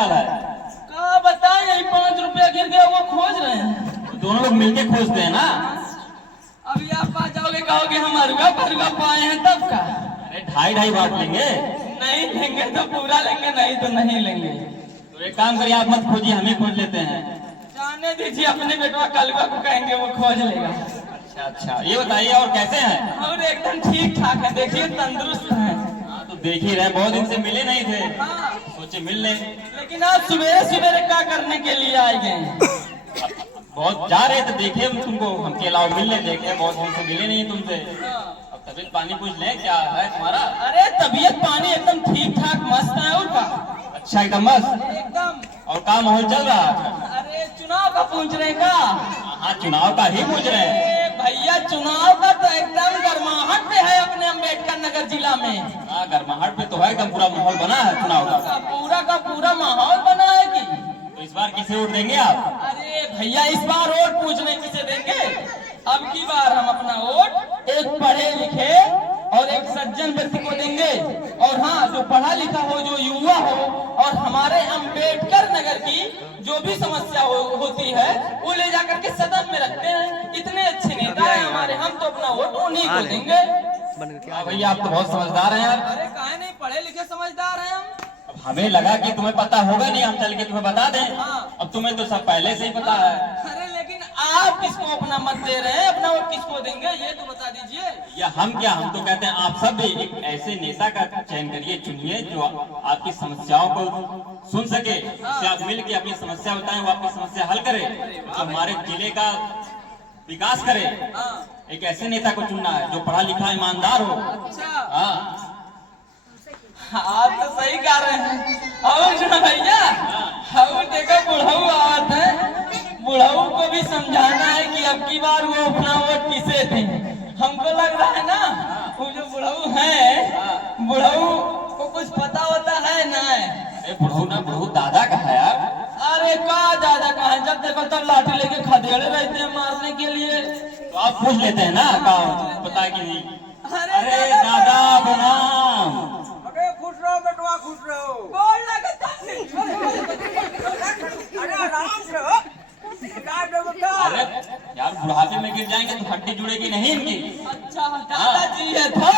हाल है? क्या बताएं, यही 5 रुपया गिर गया वो खोज रहे हैं। दोनों लोग मिलके खोजते हैं ना। अभी आप पास जाओगे कहोगे हम अरुआ फरुआ पाए हैं तब का। अरे 2.5 बांट लेंगे। नहीं लेंगे तो पूरा लेंगे, नहीं तो नहीं लेंगे। तो एक काम करिए, आप मत खोजिए, हम ही खोज लेते हैं। जाने दीजिए, अपने बेटवा कलवा को कहेंगे वो खोज लेगा। अच्छा अच्छा, ये बताइए और कैसे हैं? और एकदम ठीक ठाक है, देखिए तंदुरुस्त हैं। हाँ तो देख ही रहे, बहुत दिन से मिले नहीं थे, हाँ। सोचे मिल लें। लेकिन आप सवेरे सवेरे क्या करने के लिए आए गए? बहुत जा रहे थे, देखे हम तुमको, हमके अलावा मिलने देखे, बहुत दिन से मिले नहीं तुमसे। अब तबीयत पानी पूछ लें, क्या है तुम्हारा? अरे तबीयत पानी एकदम ठीक ठाक मस्त है। और का अच्छा एकदम मस्त। एकदम। और क्या माहौल चल रहा है? अरे चुनाव का पूछ रहे का? हाँ चुनाव का ही पूछ रहे हैं। भैया चुनाव का तो एकदम गर्माहट पे है अपने अम्बेडकर नगर जिला में। हाँ गर्माहट पे तो है, एकदम पूरा माहौल बना है चुनाव का पूरा माहौल बना है कि। तो इस बार किसे वोट देंगे आप? अरे भैया इस बार वोट पूछ रहे किसे देंगे? अब की बार हम अपना वोट एक पढ़े लिखे और एक सज्जन व्यक्ति को देंगे। और हाँ, जो पढ़ा लिखा हो, जो युवा हो और हमारे अम्बेडकर नगर की जो भी समस्या होती है वो ले जाकर के सदन में रखते हैं। इतने अच्छे नेता है हमारे, हम तो अपना वोट उन्हीं को देंगे। भैया आप तो बहुत समझदार हैं यार। अरे काहे नहीं, पढ़े लिखे समझदार हैं हम। अब हमें लगा कि तुम्हें पता होगा नहीं, हम चल के तुम्हें बता दें। हाँ। अब तुम्हें तो सब पहले से ही पता है। अरे लेकिन आप किसको अपना मत दे रहे हैं, अपना वोट किसको देंगे ये तो बता दीजिए। या हम क्या, हम तो कहते हैं आप सब भी एक ऐसे नेता का चयन करिए, चुनिए जो आपकी समस्याओं को सुन सके, उससे आप मिल के अपनी समस्या बताएं, वो आपकी समस्या हल करे, तो हमारे जिले का विकास करे। एक ऐसे नेता को चुनना है जो पढ़ा लिखा ईमानदार हो। अच्छा हाँ आप तो सही कह रहे हैं। और जो भैया और देखो बुढ़ऊ आवत है, बुढ़ऊ को भी समझाना है कि अब की बार वो अपना वोट किसे दें। हमको लग रहा है ना वो जो बुढ़ऊ है, बुढ़ऊ को कुछ पता होता है ना। अरे बुढ़ऊ ना, बुढ़ऊ दादा का है यार। अरे का दादा का है, जब देखो तब लाठी लेके खदेड़े रहते हैं मारने के लिए। तो आप पूछ लेते हैं ना, का पता है कि नहीं? अरे दादा प्रणाम। खुश रहो बेटवा, खुश रहो। बोल लगता अरे आराम से हो। अरे यार बुढ़ापे में गिर जाएंगे तो हड्डी जुड़ेगी नहीं इनकी। अच्छा दादा जी है था,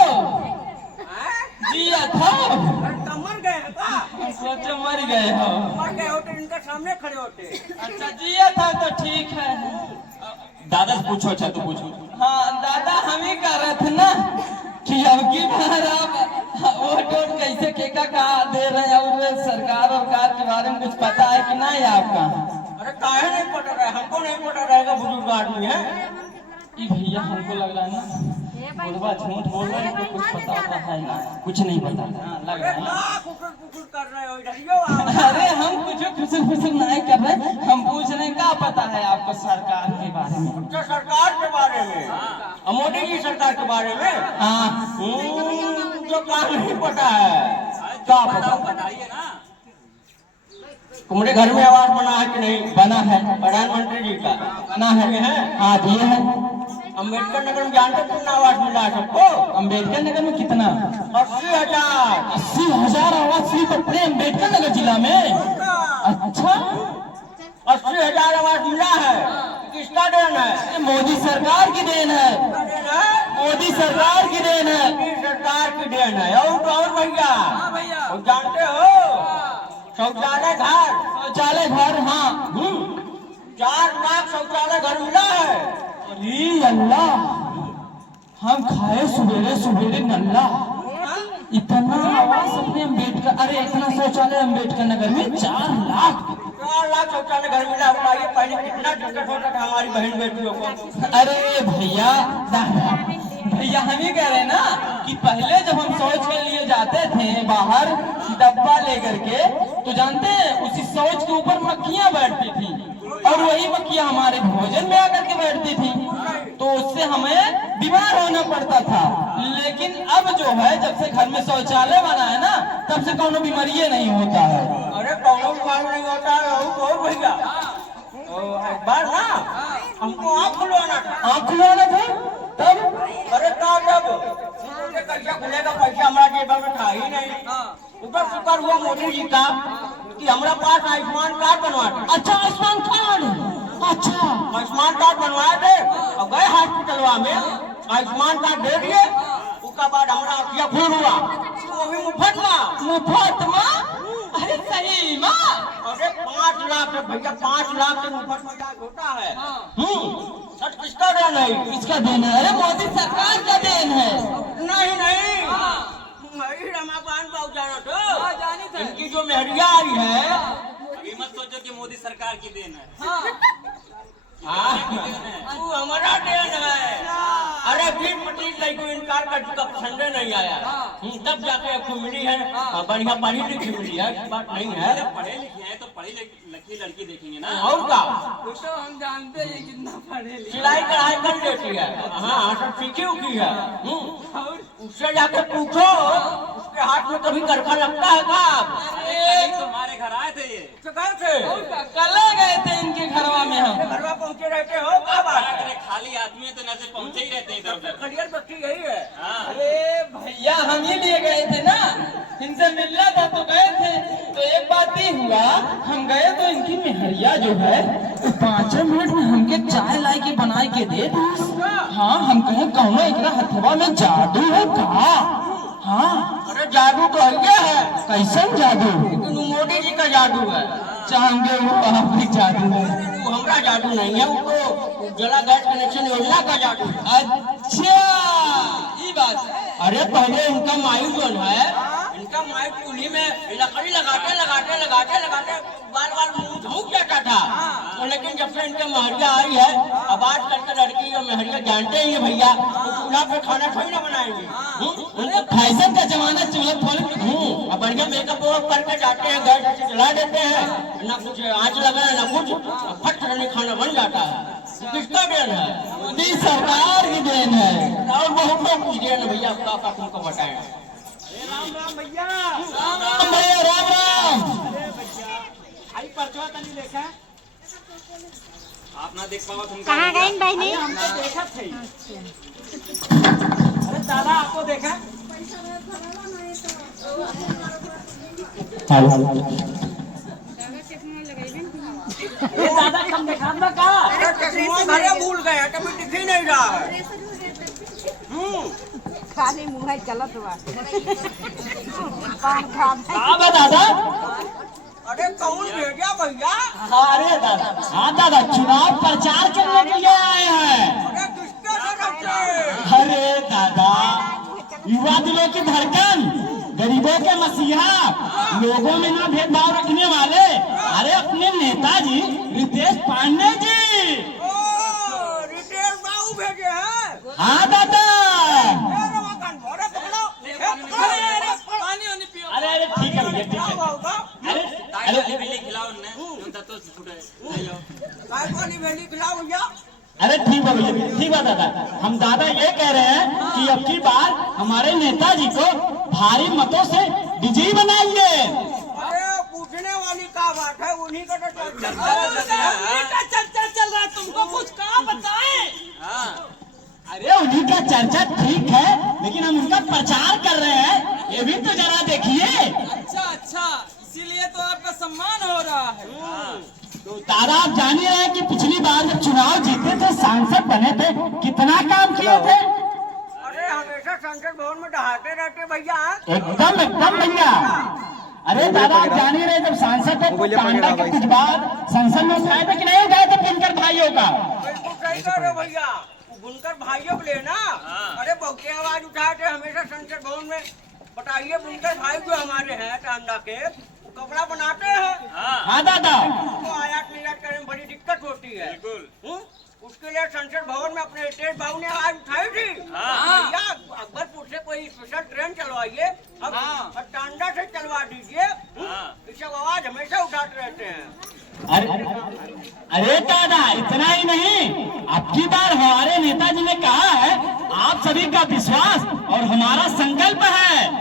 जी था। मर गए हैं का? सोचो मर गए हो। मर गए होते इनके सामने खड़े होते। अच्छा जिया था तो ठीक है। दादा से पूछो। अच्छा तू पूछो। हाँ दादा हम ही कह रहे थे ना कि अब की बार आप वोट कैसे केका कहा दे रहे हैं, और सरकार और कार के बारे में कुछ पता है कि नहीं आपका? अरे काहे नहीं पता रहा, हमको नहीं पता रहेगा, बुजुर्ग आदमी है। ई भैया हमको लग रहा है ना बुढ़वा झूठ बोल रहे हैं, कुछ पता होता है ना, कुछ नहीं पता लग रहा है ना। कुकुर कर रहे हो इधर यो आओ। अरे हम कुछ खुशर नहीं कर रहे, हम पूछ रहे हैं क्या पता है आपको सरकार के बारे में? अच्छा सरकार के बारे में, मोदी जी सरकार के बारे में। हाँ जो काम नहीं पता है, क्या पता बताइए ना। तुम्हारे घर में आवास बना है कि नहीं? बना है, प्रधानमंत्री जी का बना है। हाँ दिए है। अम्बेडकर नगर में जानते कितना आवास मिला है सबको? अम्बेडकर नगर में कितना? 80,000। 80,000 आवास सिर्फ अपने अम्बेडकर नगर जिला में? अच्छा 80,000 आवास मिला है, किसका देन है? ये मोदी सरकार की देन है, किसका देन है? मोदी सरकार की देन है। मोदी सरकार की देन है। और भैया और जानते हो शौचालय घर? हाँ 4 लाख शौचालय घर मिला है। अरे अल्लाह, हम खाए सवेरे सवेरे नल्ला, इतना आवास अपने अम्बेडकर, अरे इतना शौचालय अम्बेडकर नगर में 4 लाख। 4 लाख शौचालय घर मिला। बताइए पहले कितना दिक्कत होता था हमारी बहन बेटियों को। अरे भैया हम ही कह रहे हैं ना कि पहले जब हम शौच के लिए जाते थे बाहर डब्बा लेकर के, तो जानते हैं उसी शौच के ऊपर मक्खियां बैठती थी और वही मक्खियां हमारे भोजन में आकर के बैठती थी, तो उससे हमें बीमार होना पड़ता था। लेकिन अब जो है जब से घर में शौचालय बना है ना, तब से कोनो बीमारी नहीं होता है। अरे कोनो बीमारी नहीं होता है। और भैया एक बार ना हमको आँख खुलवाना था। आँख खुलवाना था तब? अरे तब कैसा खुलेगा, पैसा हमारा जेब में था ही नहीं। ऊपर शुक्र हुआ मोदी जी का कि हमारा पास आयुष्मान कार्ड बनवाया। अच्छा आयुष्मान कार्ड, अच्छा आयुष्मान कार्ड बनवाए थे और गए हॉस्पिटलवा में, आयुष्मान कार्ड दे दिए। उसका बाद हमारा अखिया खून हुआ, वो भी मुफ्त में। अरे सही माँ। अरे 5 लाख भैया, 5 लाख से मुफ्त में इलाज होता है। सच किसका देन है? किसका देन है? अरे मोदी सरकार का देन है। नहीं नहीं, रमाकांत बाबू जाना तो इनकी जो मेहरिया आई है, ये मत सोचो कि मोदी सरकार की देन है। वो हमारा देन है। अरे फिर पटील नहीं को इनकार कर चुका, पसंद नहीं आया, तब जाके आपको मिली है, बढ़िया पढ़ी लिखी मिली है, इस बात नहीं है। पढ़े लिखे हैं तो पढ़ी लिखी लड़की देखेंगे ना। और क्या, तो हम जानते हैं कितना पढ़े लिखे। सिलाई कढ़ाई कर देती है, हाँ सब सीखी उखी है। उससे जाके पूछो, उसके हाथ में कभी करखा लगता है का? तुम्हारे घर आए थे ये। कल गए थे इनके घरवा में हम। घरवा पहुंचे रहते हो का बात है? खाली आदमी है तो नजर पहुंचे ही रहते हैं इधर उधर। खड़ियर बच्ची यही है। अरे भैया हम ही लिए गए थे ना, इनसे मिलना था तो गए थे। तो एक बात ही हुआ, हम गए तो इनकी मेहरिया जो है 5 मिनट में हमके चाय लाई के बनाई के दे दी। हाँ हम कहे कौन एकरा हथवा में जादू है का? हाँ अरे जादू तो ये है, कैसन जादू? लेकिन वो मोदी जी का जादू है। चाहेंगे वो आप भी जादू है। वो हमारा जादू नहीं है, वो जला गैस कनेक्शन योजना का जादू है। अच्छा ये बात है। अरे पहले इनका माई जो है, इनका माई चूल्ही में लकड़ी लगाते लगाते लगाते लगाते बार बार मुंह धूप जाता था। लेकिन जब से इनके महरिया आई है, अब आज कल के लड़की और महरिया जानते ही है भैया, वो चूल्हा पे खाना थोड़ी ना बनाएंगे। उनको फैशन का जमाना चूल्हा थोड़ी। अब बढ़िया मेकअप वो करके जाते हैं, गैस से जला देते हैं, ना कुछ आँच लगा ना कुछ, फट से खाना बन जाता है। किसका देन है? मोदी सरकार की देन है। और बहुत लोग कुछ देन भैया, आपका तुमको बताएं। राम राम भैया, राम राम। आई परचवा तनी देखा, आप ना देख पाओ तुम कहाँ गए बहनी? हमको देखा थे। अरे दादा आपको देखा? ये दादा कम देखा ना का? चश्मा घरे भूल गए, कभी दिख ही नहीं रहा है। खाली मुँह है चलत हुआ पान खा हाँ दादा। अरे कौन भेजा भैया? अरे दादा, हाँ दादा चुनाव प्रचार करने के लिए आए हैं। अरे किसके तरफ से? अरे दादा, युवा दिलों की धड़कन, गरीबों के मसीहा, लोगों में ना भेदभाव रखने वाले, अरे अपने नेताजी रितेश पांडे जी। रितेश बाबू भेजे हैं? हाँ दादा। अरे अरे ठीक है भैया, ठीक है। अरे बिल्ली खिलाओ उन्हें तो छूटे खिलाओ भैया। अरे ठीक है भैया, ठीक है दादा। हम दादा ये कह रहे हैं कि अब की बार हमारे नेताजी को भारी मतों से विजयी बनाइए। अरे पूछने वाली क्या बात है, उन्हीं का तो चर्चा चल रहा है, तुमको कुछ कहाँ बताएं? अरे उन्हीं का चर्चा ठीक है, लेकिन हम उनका प्रचार कर रहे हैं, ये भी तो जरा देखिए। अच्छा, इसीलिए तो आपका सम्मान हो रहा है। तो दादा आप जान ही रहे हैं कि पिछली बार जब चुनाव जीते थे, सांसद बने थे, कितना काम किए थे। अरे हमेशा संसद भवन में डहाते रहते भैया। एकदम एकदम भैया। अरे दादा आप जान ही रहे, जब सांसद थे तो कांडा के कुछ बाद संसद में उठाए थे कि नहीं उठाए थे बुनकर भाइयों का? बिल्कुल सही कह रहे भैया, बुनकर भाइयों को लेना। अरे बहुत आवाज उठाए थे हमेशा संसद भवन में। बताइए बुनकर भाई जो हमारे हैं टांडा के, कपड़ा बनाते हैं। हाँ दादा। तो आयात निर्यात करने में बड़ी दिक्कत होती है। उसके लिए संसद भवन में अपने रितेश बाबू ने आवाज उठाई थी। भैया अकबरपुर से कोई स्पेशल ट्रेन चलवाइए, अब टांडा से चलवा दीजिए। ये सब आवाज हमेशा उठाते रहते हैं। अरे दादा इतना ही नहीं, अब की बार हमारे नेताजी ने कहा है, आप सभी का विश्वास और हमारा संकल्प है।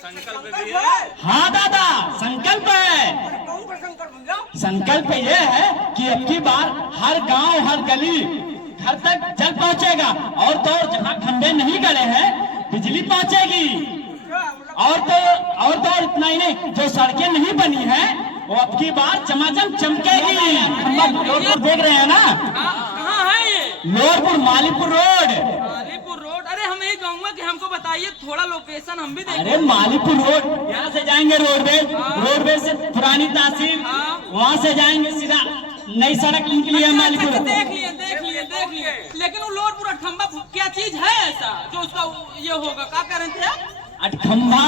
संकल्प है? हाँ दादा संकल्प है। कौन सा संकल्प भैया? संकल्प ये है कि अब की बार हर गांव हर गली घर तक जल पहुंचेगा, और तो और जहाँ खंभे नहीं गड़े हैं बिजली पहुंचेगी। और तो इतना ही नहीं, जो सड़कें नहीं बनी है वो अब की बार चमाचम चमकेगी। हम लोग देख रहे हैं ना, कहाँ है ये? लोरपुर मालीपुर रोड। मालीपुर रोड? अरे हम यही कहूँगा कि हमको बताइए थोड़ा लोकेशन, हम भी देखें। अरे मालीपुर रोड, यहाँ से जाएंगे रोडवेज से पुरानी तहसील, वहाँ से जाएंगे सीधा नई सड़क निकली है मालीपुर। देख लिए। लेकिन वो लोरपुर अठखंबा क्या चीज है ऐसा जो उसका ये होगा? क्या कह रहे थे आप? अठखंबा।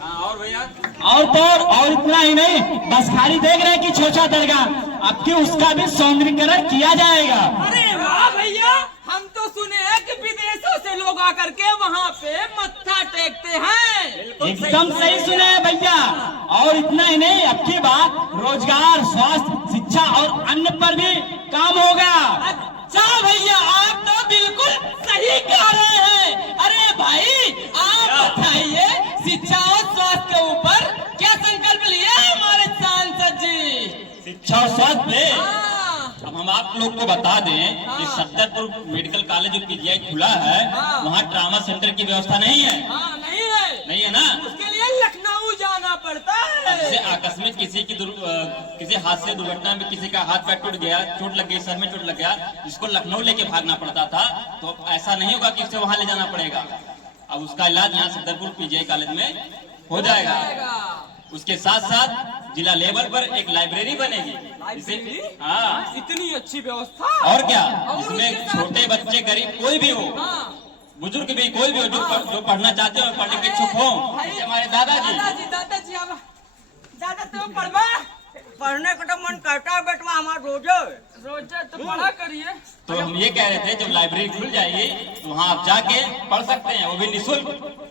और भैया और इतना ही नहीं, बस खाली देख रहे हैं कि छोटा दरगाह, अब की उसका भी सौंदर्यीकरण किया जाएगा। अरे वाह भैया, हम तो सुने हैं कि विदेशों से लोग आकर के वहाँ पे मत्था टेकते हैं। एकदम सही सुने हैं भैया। और इतना ही नहीं, अब की बात रोजगार, स्वास्थ्य, शिक्षा और अन्य पर भी काम होगा। अच्छा भैया, आप तो बिल्कुल सही कह रहे हैं। अरे भाई आप बताइए, शिक्षा और स्वास्थ्य के ऊपर क्या संकल्प लिया है हमारे सांसद जी? शिक्षा और स्वास्थ्य पे अब हम आप लोग को बता दें कि सत्तरपुर मेडिकल कॉलेज जो पीजीआई खुला है, वहाँ ट्रामा सेंटर की व्यवस्था नहीं है। नहीं है ना? उसके लिए लखनऊ जाना पड़ता है। जैसे आकस्मिक किसी हादसे दुर्घटना में किसी का हाथ पैर टूट गया, चोट लग गई, सर में चोट लग गया, जिसको लखनऊ लेके भागना पड़ता था, तो ऐसा नहीं होगा कि उसे वहाँ ले जाना पड़ेगा। अब उसका इलाज यहाँ सत्तरपुर पीजीआई कॉलेज में हो जाएगा। उसके साथ साथ जिला लेवल पर एक लाइब्रेरी बनेगी। हाँ, इतनी अच्छी व्यवस्था। और क्या, इसमें छोटे बच्चे, गरीब कोई भी हो, बुजुर्ग भी कोई भी हो, जो पढ़ना चाहते हो, पढ़ने के इच्छुक हो, जैसे हमारे दादाजी अब ज्यादा तो पढ़ने का तो मन करता है बेटवा हमारा रोज तो पढ़ा करिए। तो हम ये कह रहे थे, जब लाइब्रेरी खुल जाएगी तो वहाँ आप जाके पढ़ सकते हैं, वो भी निःशुल्क।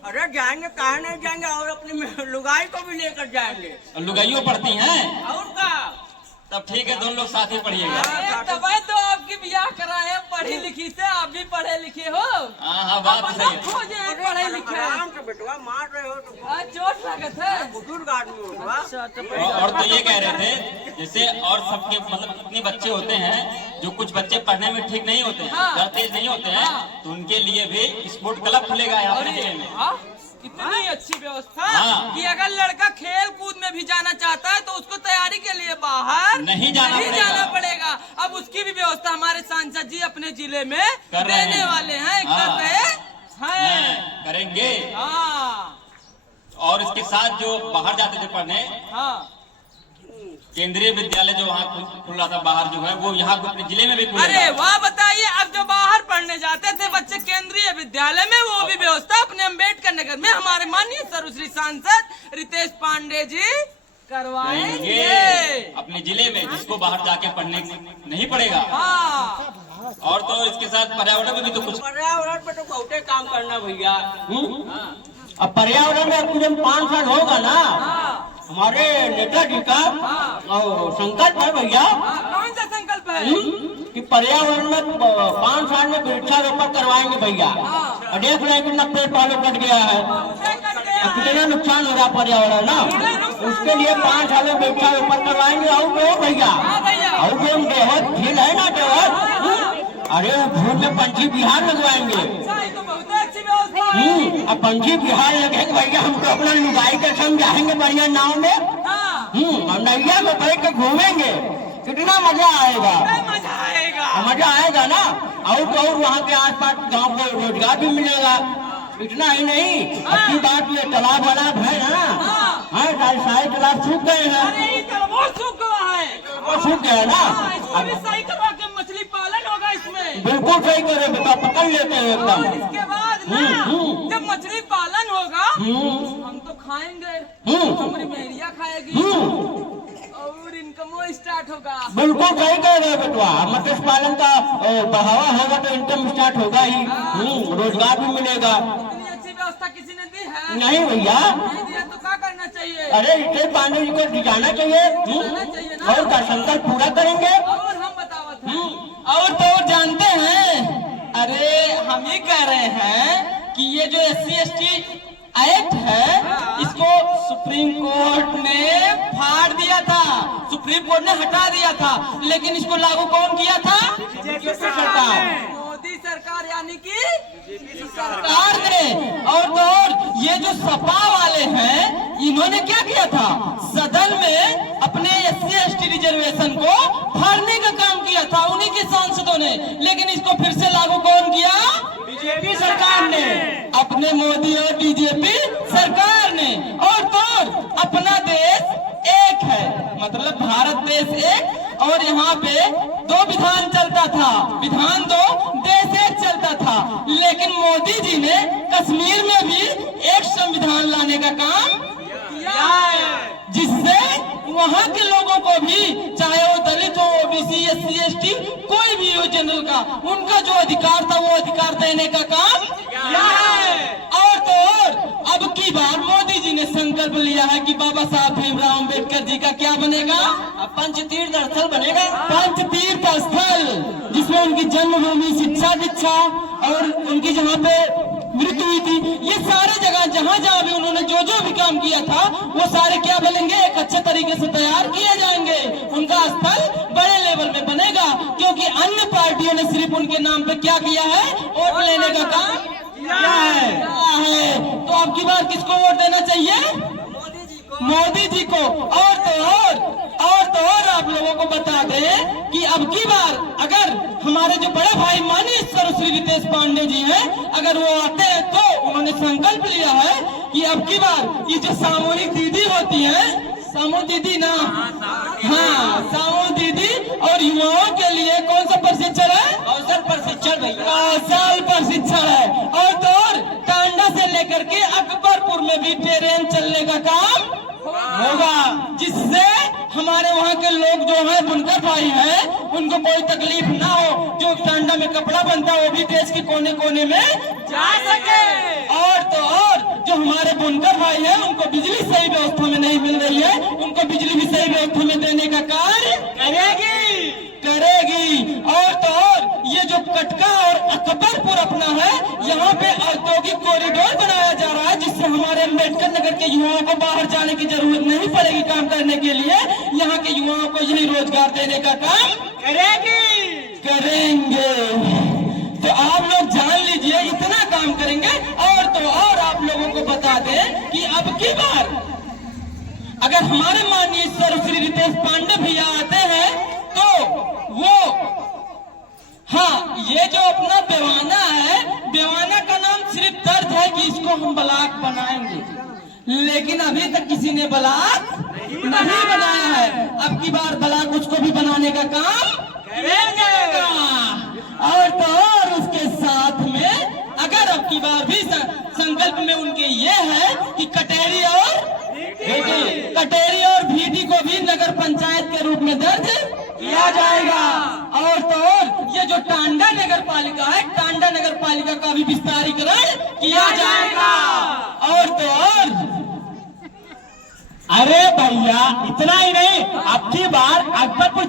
अरे जाएंगे, कहाँ नहीं जाएंगे, और अपनी लुगाई को भी लेकर जाएंगे। और लुगाइयों पढ़ती हैं, और का तब ठीक है, दोनों लोग साथ ही पढ़िएगा। तब तो आपकी ब्याह कराए, पढ़ी लिखी से, आप भी पढ़े लिखे हो। हाँ, बात सही है। खोजे पढ़े लिखे। आराम से बेटवा, मार रहे हो तो चोट लागत है। बुजुर्ग आदमी हो। और तो ये कह रहे थे, जैसे और सबके मतलब कितने बच्चे होते हैं जो कुछ बच्चे पढ़ने में ठीक नहीं होते हैं, तेज नहीं होते हैं, तो उनके लिए भी स्पोर्ट क्लब खुलेगा यहाँ पे जिले में। इतनी अच्छी व्यवस्था हाँ। कि अगर लड़का खेल कूद में भी जाना चाहता है तो उसको तैयारी के लिए बाहर नहीं जाना पड़ेगा। अब उसकी भी व्यवस्था हमारे सांसद जी अपने जिले में कर रहे देने हैं। वाले हैं, हाँ। कर रहे हैं। करेंगे। हाँ और इसके साथ जो बाहर जाते थे पढ़ने, हाँ, केंद्रीय विद्यालय जो वहाँ खुल रहा था बाहर, जो है वो यहाँ अपने जिले में भी खुलेगा। अरे वाह, बताइए, अब जो बाहर पढ़ने जाते थे बच्चे केंद्रीय विद्यालय में, वो भी व्यवस्था अपने अम्बेडकर नगर में हमारे माननीय सर्वश्री सांसद रितेश पांडे जी करवाएंगे अपने जिले में, जिसको बाहर जाके पढ़ने नहीं पड़ेगा। हाँ। और तो इसके साथ पर्यावरण में भी तो कुछ, पर्यावरण पे तो बहुत काम करना भैया। अब पर्यावरण में जब 5 साल होगा ना, हमारे नेताजी का संकल्प है भैया। कौन सा संकल्प है? कि पर्यावरण में 5 साल में वृक्षारोपण करवाएंगे भैया। और देख रहे हैं कितना पेड़ पौधे कट गया है, कितना नुकसान हो रहा है पर्यावरण ना, उसके लिए 5 साल में वृक्षारोपण करवाएंगे। और तो भैया, और जो देवत झील है ना, देवत, अरे झील में पंछी विहार लगवाएंगे। अब पंछी विहार लगेगा भैया, हम तो अपना लुगाई के संग जाएंगे बढ़िया नाव में, और नैया में बैठ के घूमेंगे, कितना मजा आएगा। मजा आएगा ना। और तो और वहाँ के आसपास गांव को रोजगार भी मिलेगा। इतना ही नहीं, अच्छी बात ये तालाब वालाब है ना, हाँ, सारे तालाब सूख गए हैं। वो सूख गया है, वो सूख गया ना, अब सही करवा के मछली पालन होगा इसमें। बिल्कुल सही करे बेटा, पकड़ लेते हैं और एकदम। इसके बाद ना, जब मछली पालन होगा हम तो खाएंगे, हमारी मेहरिया खाएगी और इनकम स्टार्ट होगा। बिल्कुल सही कह रहे बेटवा, मत्स्य पालन का बढ़ावा होगा तो इनकम स्टार्ट होगा ही, रोजगार भी मिलेगा। इतनी अच्छी व्यवस्था किसी ने दी है? नहीं भैया, नहीं दिया तो क्या करना चाहिए? अरे रितेश पांडे जी को दिखाना चाहिए, और का संकल्प पूरा करेंगे। और हम बतावत हैं। और तो जानते हैं, अरे हम ये कह रहे हैं कि ये जो SC/ST एक्ट है, इसको सुप्रीम कोर्ट ने फाड़ दिया था, सुप्रीम कोर्ट ने हटा दिया था, लेकिन इसको लागू कौन किया था? सरकार। मोदी सरकार यानी कि सरकार ने। और तो और ये जो सपा वाले हैं, इन्होंने क्या किया था, सदन में अपने SC/ST रिजर्वेशन को फाड़ने का काम किया था, उन्हीं के सांसदों ने। लेकिन इसको फिर से लागू कौन किया? बीजेपी सरकार ने, अपने मोदी और बीजेपी सरकार ने। और तो और अपना देश एक है, मतलब भारत देश एक, और यहाँ पे 2 विधान चलता था, विधान 2 देश एक चलता था। लेकिन मोदी जी ने कश्मीर में भी एक संविधान लाने का काम किया है, जिससे वहाँ के लोगों को भी, चाहे वो दलित हो, OBC, SC/ST, कोई भी हो जनरल का, उनका जो अधिकार था वो अधिकार देने का काम किया है। और तो और अब की बार मोदी जी ने संकल्प लिया है कि बाबा साहब भीमराव अम्बेडकर जी का क्या बनेगा? पंचतीर्थ स्थल बनेगा। पंचतीर्थ स्थल, जिसमें उनकी जन्मभूमि, शिक्षा दीक्षा और उनकी जहाँ पे मृत्यु हुई थी, ये सारे जगह जहाँ जहाँ भी उन्होंने जो जो भी काम किया था, वो सारे क्या बनेंगे? एक अच्छे तरीके से तैयार किए जाएंगे। उनका स्थल बड़े लेवल में बनेगा, क्योंकि अन्य पार्टियों ने सिर्फ उनके नाम पे क्या किया है? वोट लेने का काम किया है। तो अब की बार किसको वोट देना चाहिए? मोदी जी को। और तो और आप लोगों को बता दें कि अब की बार अगर हमारे जो बड़े भाई माननीय सर्वश्री रितेश पांडे जी हैं, अगर वो आते हैं तो उन्होंने संकल्प लिया है कि अब की बार ये जो सामूहिक दीदी होती है, सामू दीदी ना, हाँ सामू दीदी, और युवाओं के लिए कौन सा प्रशिक्षण है? कौशल प्रशिक्षण भैया, कौशल प्रशिक्षण है। और तो और टांडा से लेकर के अकबरपुर में भी ट्रेन चलने का काम होगा, जिससे हमारे वहाँ के लोग जो हैं, बुनकर भाई हैं, उनको कोई तकलीफ ना हो। जो टांडा में कपड़ा बनता है वो भी देश के कोने कोने में जा सके। और तो और जो हमारे बुनकर भाई हैं, उनको बिजली सही व्यवस्था में नहीं मिल रही है, उनको बिजली भी सही व्यवस्था में देने का कार्य करेगी। और तो और ये जो कटका और अकबरपुर अपना है, यहाँ पे औद्योगिक कॉरिडोर बनाया जा रहा है, जिससे हमारे अम्बेडकर नगर के युवाओं को बाहर जाने की जरूरत नहीं पड़ेगी काम करने के लिए। यहाँ के युवाओं को यही रोजगार देने का काम करेंगे। तो आप लोग जान लीजिए, इतना काम करेंगे। और तो और आप लोगों को बता दें कि अब की बार अगर हमारे माननीय सर्वश्री रितेश पांडे भैया आते हैं तो वो, हाँ, ये जो अपना बेवाना है, बेवाना का नाम सिर्फ दर्ज है कि इसको हम ब्लॉक बनाएंगे, लेकिन अभी तक किसी ने ब्लॉक नहीं बनाया है। अब की बार ब्लॉक उसको भी बनाने का काम करेंगे। और तो और उसके साथ में अगर अब की बार भी संकल्प में उनके ये है कि कटेरी और भीटी को भी नगर पंचायत के रूप में दर्ज किया जाएगा। और तो और ये जो टांडा नगर पालिका है, टांडा नगर पालिका का भी विस्तारीकरण किया जाएगा। और तो और अरे भैया, इतना ही नहीं, अब की बार अकबरपुर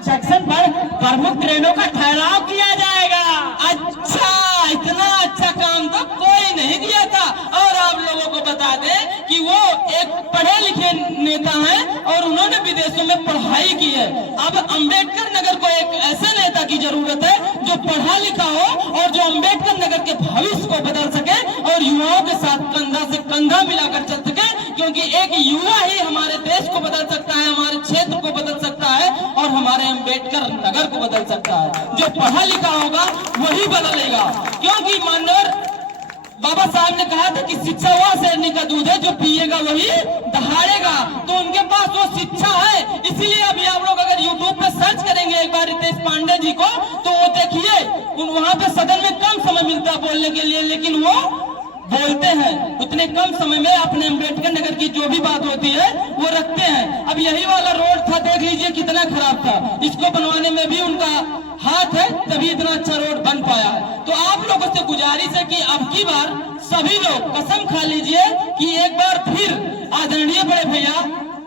जंक्शन पर प्रमुख ट्रेनों का ठहराव किया जाएगा। अच्छा, इतना अच्छा काम तो कोई नहीं किया था। और आप लोगों को बता दें कि वो एक पढ़े लिखे नेता हैं और उन्होंने विदेशों में पढ़ाई की है। अब अम्बेडकर नगर को एक ऐसे नेता की जरूरत है जो पढ़ा लिखा हो और जो अम्बेडकर नगर के भविष्य को बदल सके और युवाओं के साथ कंधा से कंधा मिलाकर चल सके, क्योंकि एक युवा ही हमारे देश को बदल सकता है, हमारे क्षेत्र को बदल सकता है और हमारे अम्बेडकर नगर को बदल सकता है। जो पढ़ा लिखा होगा वही बदलेगा, क्योंकि माननीय बाबा साहब ने कहा था कि शिक्षा वह शेरनी का दूध है, जो पिएगा वही दहाड़ेगा। तो उनके पास वो शिक्षा है, इसीलिए अभी आप लोग अगर YouTube पे सर्च करेंगे एक बार रितेश पांडे जी को, तो वो देखिए वहाँ पे सदन में कम समय मिलता है बोलने के लिए, लेकिन वो बोलते हैं उतने कम समय में अपने अम्बेडकर नगर की जो भी बात होती है वो रखते हैं। अब यही वाला रोड था, देख लीजिए कितना खराब था, इसको बनवाने में भी उनका हाथ है, तभी इतना अच्छा रोड बन पाया। तो आप लोगों से गुजारिश है कि अब की बार सभी लोग कसम खा लीजिए कि एक बार फिर आदरणीय बड़े भैया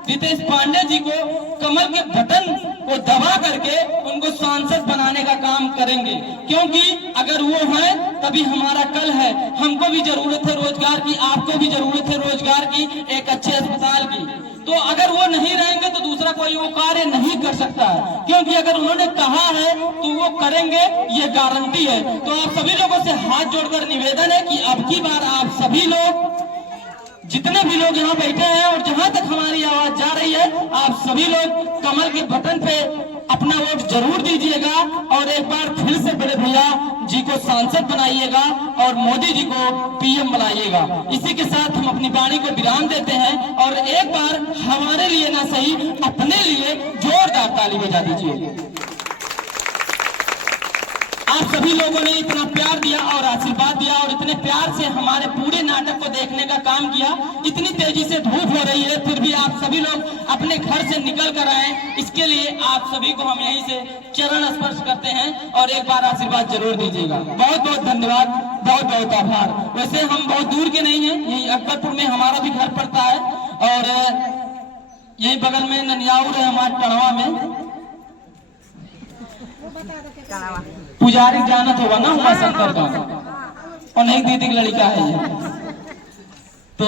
रितेश पांडे जी को कमल के बटन को दबा करके उनको सांसद बनाने का काम करेंगे, क्योंकि अगर वो है तभी हमारा कल है। हमको भी जरूरत है रोजगार की, आपको भी जरूरत है रोजगार की, एक अच्छे अस्पताल की। तो अगर वो नहीं रहेंगे तो दूसरा कोई वो कार्य नहीं कर सकता है, क्योंकि अगर उन्होंने कहा है तो वो करेंगे, ये गारंटी है। तो आप सभी लोगों से हाथ जोड़कर निवेदन है कि अब की बार आप सभी लोग, जितने भी लोग यहाँ बैठे हैं और जहां तक हमारी आवाज जा रही है, आप सभी लोग कमल के बटन पे अपना वोट जरूर दीजिएगा और एक बार फिर से बड़े भैया जी को सांसद बनाइएगा और मोदी जी को पीएम बनाइएगा। इसी के साथ हम अपनी वाणी को विराम देते हैं और एक बार हमारे लिए ना सही अपने लिए जोरदार ताली बजा दीजिए। आप सभी लोगों ने इतना प्यार दिया और आशीर्वाद दिया और इतने प्यार से हमारे पूरे नाटक को देखने का काम किया। इतनी तेजी से धूप हो रही है, फिर भी आप सभी लोग अपने घर से निकल कर आए, इसके लिए आप सभी को हम यहीं से चरण स्पर्श करते हैं और एक बार आशीर्वाद जरूर दीजिएगा। बहुत बहुत धन्यवाद, बहुत बहुत आभार। वैसे हम बहुत दूर के नहीं हैं, यही अकबरपुर में हमारा भी घर पड़ता है और यही बगल में ननियाउर है हमारे टड़वा में। पुजारी जानत होगा ना उमा शंकर का, और नहीं दीदी की लड़का है ये। तो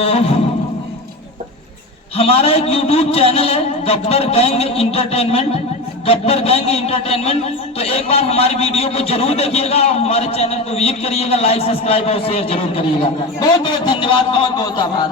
हमारा एक YouTube चैनल है गब्बर गैंग एंटरटेनमेंट। तो एक बार हमारी वीडियो को जरूर देखिएगा और हमारे चैनल को विजिट करिएगा, लाइक सब्सक्राइब और शेयर जरूर करिएगा। बहुत बहुत धन्यवाद, बहुत बहुत आभार।